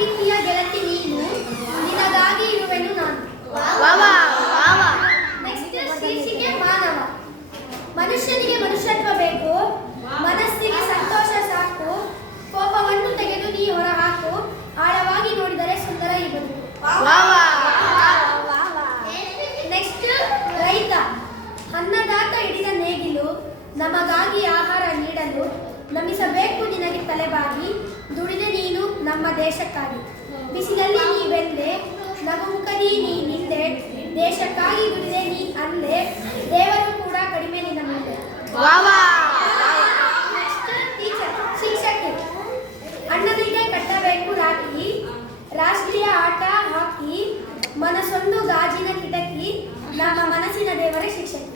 ಪ್ರೀತಿಯ ಗೆಳತಿ ನೀನು. ನಿನಗಾಗಿ ಇರುವೆನು ನಾನು. ನೆಕ್ಸ್ಟ್ ಮಾನವ. ಮನುಷ್ಯನಿಗೆ ಮನುಷ್ಯತ್ವ ಬೇಕು. ಮನಸ್ಸಿಗೆ ಸಂತೋಷ ಸಾಕು. ಕೋಪವನ್ನು ತೆಗೆದು ನೀ ಹೊರಹಾಕು. ಆಳವಾಗಿ ನೋಡಿದರೆ ಸುಂದರ ಇರುವುದು ನೆಕ್ಸ್ಟ್ ರೈತ. ಅನ್ನದಾತ ಹಿಡಿದ ನೇಗಿಲು. ನಮಗಾಗಿ ಆಹಾರ ನೀಡಲು. ನಮಿಸ ನಮ್ಮ ದೇಶಕ್ಕಾಗಿ. ಬಿಸಿಲಲ್ಲಿ ನೀ ನೀವೆಂದೆ ನಗುಮುಖದಿ ನೀ ನಿಂದೆ ದೇಶಕ್ಕಾಗಿ ಬಿಡದೆ ನೀ ಅಂದೆ ದೇವರು ಕೂಡ ಕಡಿಮೆ ನಿನ್ನ ಮುಂದೆ ಶಿಕ್ಷಕಿ. ಅಣ್ಣನಿಗೆ ಕಟ್ಟಬೇಕು ರಾಖಿ ರಾಷ್ಟ್ರೀಯ ಆಟ ಹಾಕಿ ಮನಸ್ಸೊಂದು ಗಾಜಿನ ಕಿಟಕಿ ನಮ್ಮ ಮನಸ್ಸಿನ ದೇವರ ಶಿಕ್ಷಕಿ.